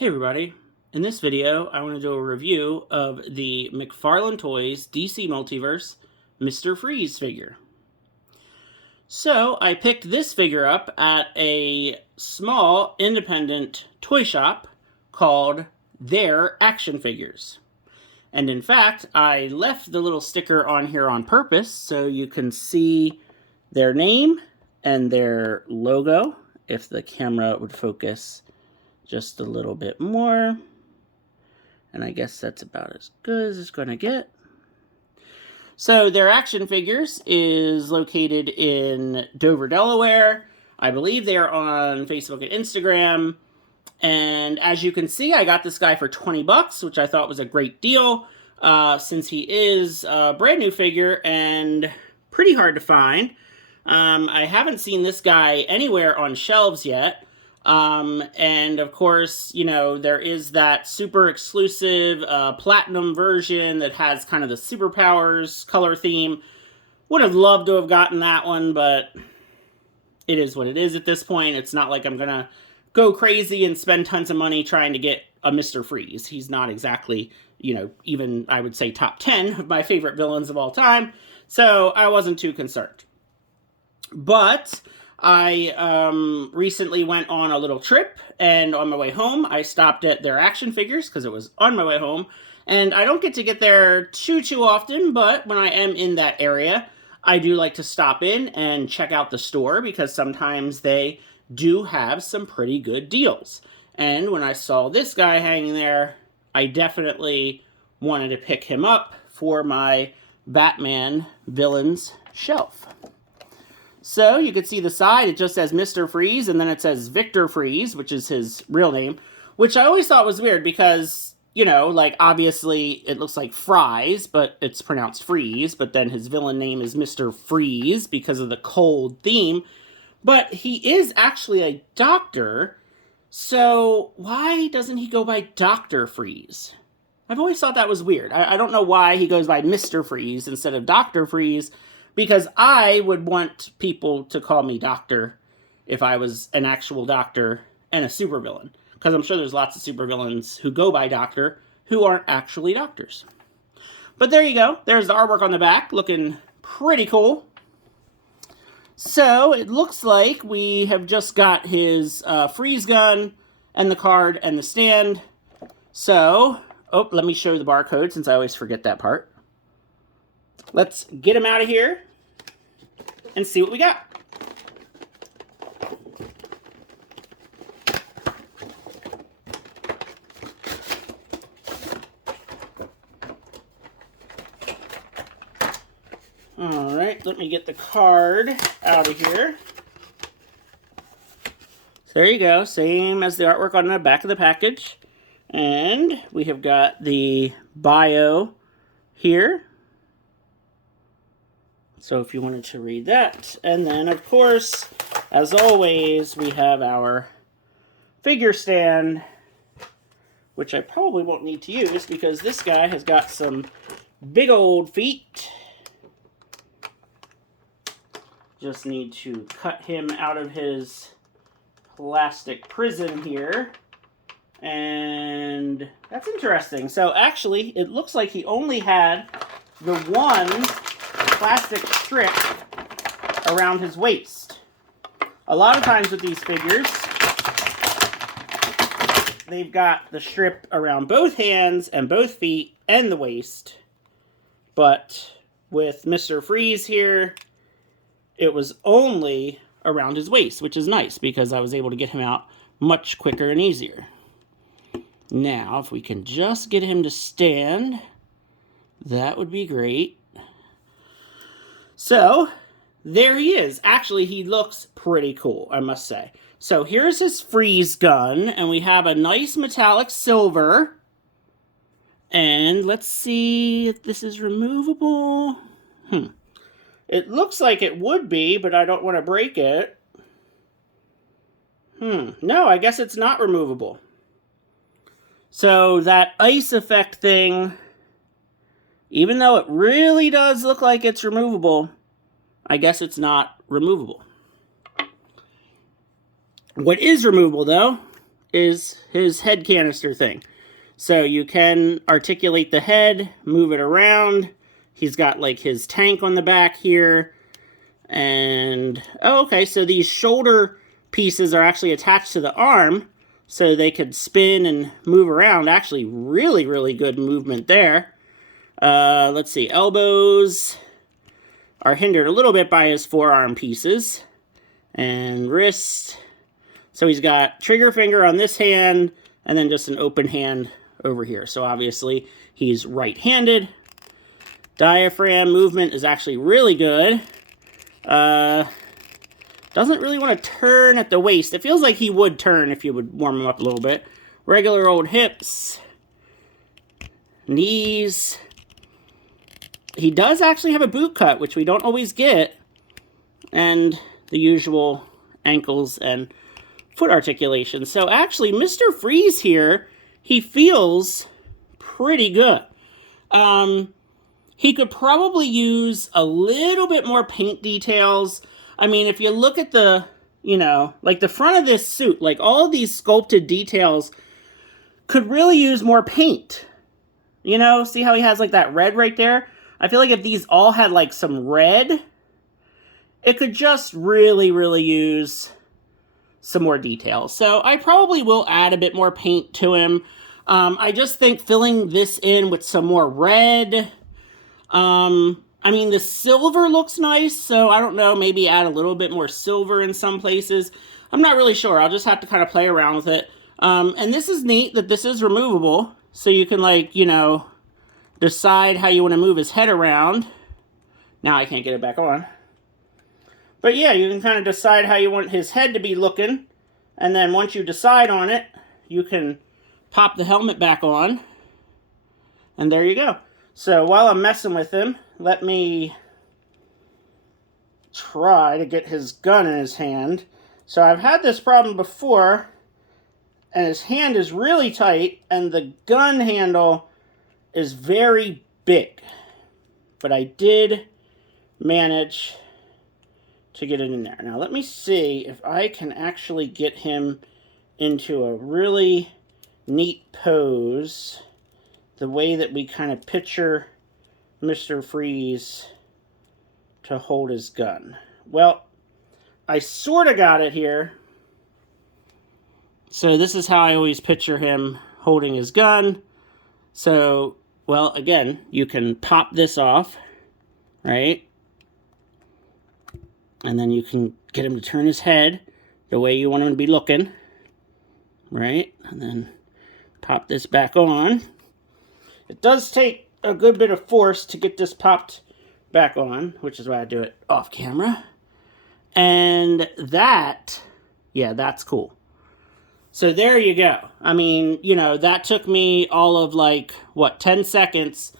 Hey everybody, in this video I want to do a review of the McFarlane Toys DC Multiverse Mr. Freeze figure. So I picked this figure up at a small independent toy shop called Their Action Figures. And in fact, I left the little sticker on here on purpose so you can see their name and their logo if the camera would focus just a little bit more. And I guess that's about as good as it's going to get. So Their Action Figures is located in Dover, Delaware. I believe they are on Facebook and Instagram. And as you can see, I got this guy for 20 bucks, which I thought was a great deal, since he is a brand new figure and pretty hard to find. I haven't seen this guy anywhere on shelves yet. And of course, you know, there is that super exclusive platinum version that has kind of the superpowers color theme. Would have loved to have gotten that one, but it is what it is at this point. It's not like I'm gonna go crazy and spend tons of money trying to get a Mr. Freeze. He's not exactly, you know, even I would say top 10 of my favorite villains of all time. So I wasn't too concerned. But I recently went on a little trip, and on my way home, I stopped at Their Action Figures because it was on my way home. And I don't get to get there too often, but when I am in that area, I do like to stop in and check out the store because sometimes they do have some pretty good deals. And when I saw this guy hanging there, I definitely wanted to pick him up for my Batman villains shelf. So you can see the side, it just says Mr. Freeze, and then it says Victor Freeze, which is his real name, which I always thought was weird because, you know, like, obviously it looks like Fries, but it's pronounced Freeze, but then his villain name is Mr. Freeze because of the cold theme. But he is actually a doctor, so why doesn't he go by Dr. Freeze? I've always thought that was weird. I don't know why he goes by Mr. Freeze instead of Dr. Freeze, because I would want people to call me doctor if I was an actual doctor and a supervillain. Because I'm sure there's lots of supervillains who go by doctor who aren't actually doctors. But there you go. There's the artwork on the back, looking pretty cool. So it looks like we have just got his freeze gun and the card and the stand. So, let me show you the barcode since I always forget that part. Let's get him out of here and see what we got. All right, let me get the card out of here. So there you go, same as the artwork on the back of the package. And we have got the bio here. So if you wanted to read that. And then, of course, as always, we have our figure stand, which I probably won't need to use because this guy has got some big old feet. Just need to cut him out of his plastic prison here. And that's interesting. So actually, it looks like he only had the one plastic strip around his waist. A lot of times with these figures, they've got the strip around both hands and both feet and the waist. But with Mr. Freeze here, it was only around his waist, which is nice because I was able to get him out much quicker and easier. Now, if we can just get him to stand, that would be great. So, there he is. Actually, he looks pretty cool, I must say. So, here's his freeze gun, and we have a nice metallic silver. And let's see if this is removable. It looks like it would be, but I don't want to break it. No, I guess it's not removable. So, that ice effect thing, even though it really does look like it's removable, I guess it's not removable. What is removable, though, is his head canister thing. So you can articulate the head, move it around. He's got like his tank on the back here. And, oh, okay, so these shoulder pieces are actually attached to the arm, so they could spin and move around. Actually, really, really good movement there. Let's see, elbows are hindered a little bit by his forearm pieces. And wrist. So he's got trigger finger on this hand, and then just an open hand over here. So obviously, he's right-handed. Diaphragm movement is actually really good. Doesn't really want to turn at the waist. It feels like he would turn if you would warm him up a little bit. Regular old hips. Knees. He does actually have a boot cut, which we don't always get. And the usual ankles and foot articulation. So actually, Mr. Freeze here, he feels pretty good. He could probably use a little bit more paint details. I mean, if you look at the, you know, like the front of this suit, like all of these sculpted details could really use more paint. You know, see how he has like that red right there? I feel like if these all had like some red, it could just really, really use some more details. So I probably will add a bit more paint to him. I just think filling this in with some more red. I mean, the silver looks nice, so I don't know, maybe add a little bit more silver in some places. I'm not really sure. I'll just have to kind of play around with it. And this is neat that this is removable, so you can, like, you know, decide how you want to move his head around. Now I can't get it back on. But yeah, you can kind of decide how you want his head to be looking. And then once you decide on it, you can pop the helmet back on. And there you go. So while I'm messing with him, let me try to get his gun in his hand. So I've had this problem before, and his hand is really tight, and the gun handle is very big. But I did manage to get it in there. Now let me see if I can actually get him into a really neat pose, the way that we kind of picture Mr. Freeze to hold his gun. Well, I sort of got it here. So this is how I always picture him holding his gun. So, well, again, you can pop this off, right? And then you can get him to turn his head the way you want him to be looking, right? And then pop this back on. It does take a good bit of force to get this popped back on, which is why I do it off camera. And that, yeah, that's cool. So there you go. I mean, you know, that took me all of like, what, 10 seconds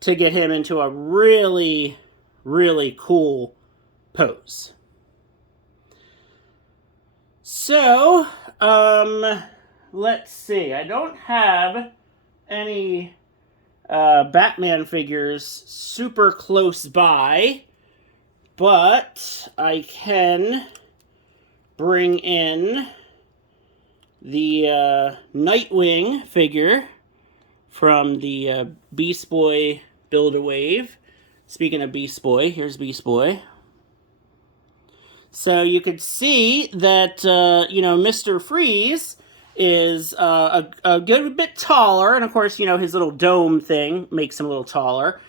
to get him into a really, really cool pose. So, let's see. I don't have any Batman figures super close by, but I can bring in the Nightwing figure from the Beast Boy Build-A-Wave. Speaking of Beast Boy, here's Beast Boy. So you could see that, you know, Mr. Freeze is a good bit taller. And, of course, you know, his little dome thing makes him a little taller.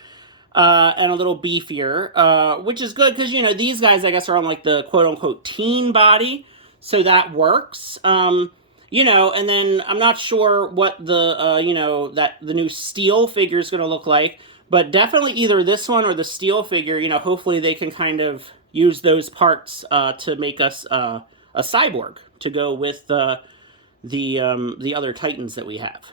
And a little beefier, which is good because, you know, these guys, I guess, are on, like, the quote-unquote teen body. So that works. You know, and then I'm not sure what the, you know, that the new Steel figure is going to look like. But definitely either this one or the Steel figure, you know, hopefully they can kind of use those parts to make us a cyborg to go with the other Titans that we have.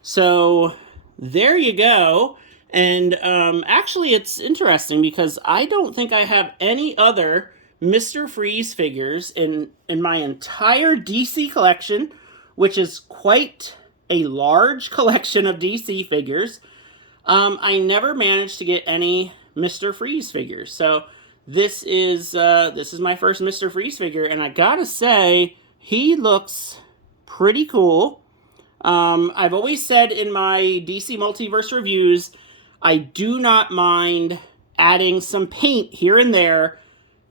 So there you go. And actually it's interesting because I don't think I have any other Mr. Freeze figures in my entire DC collection, which is quite a large collection of DC figures. I never managed to get any Mr. Freeze figures. So this is my first Mr. Freeze figure, and I gotta say, he looks pretty cool. I've always said in my DC Multiverse reviews, I do not mind adding some paint here and there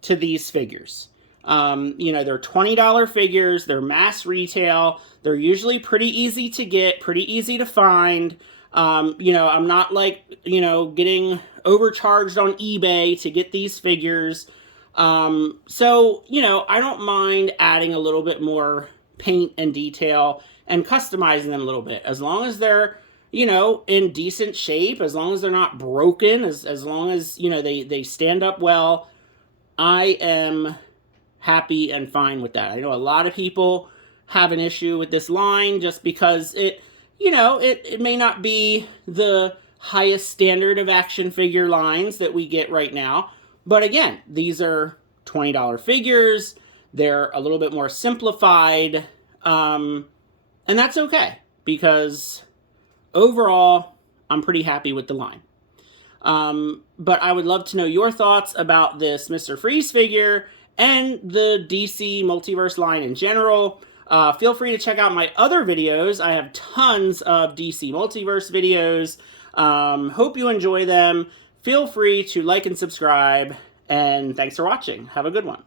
to these figures. You know, they're $20 figures, they're mass retail, they're usually pretty easy to get, pretty easy to find. You know, I'm not like, you know, getting overcharged on eBay to get these figures. So, you know, I don't mind adding a little bit more paint and detail and customizing them a little bit, as long as they're, you know, in decent shape, as long as they're not broken, as long as, you know, they stand up well. I am happy and fine with that. I know a lot of people have an issue with this line just because it, you know, it may not be the highest standard of action figure lines that we get right now. But again, these are $20 figures. They're a little bit more simplified. And that's okay, because overall, I'm pretty happy with the line. But I would love to know your thoughts about this Mr. Freeze figure and the DC Multiverse line in general. Feel free to check out my other videos. I have tons of DC Multiverse videos. Hope you enjoy them. Feel free to like and subscribe, and thanks for watching. Have a good one.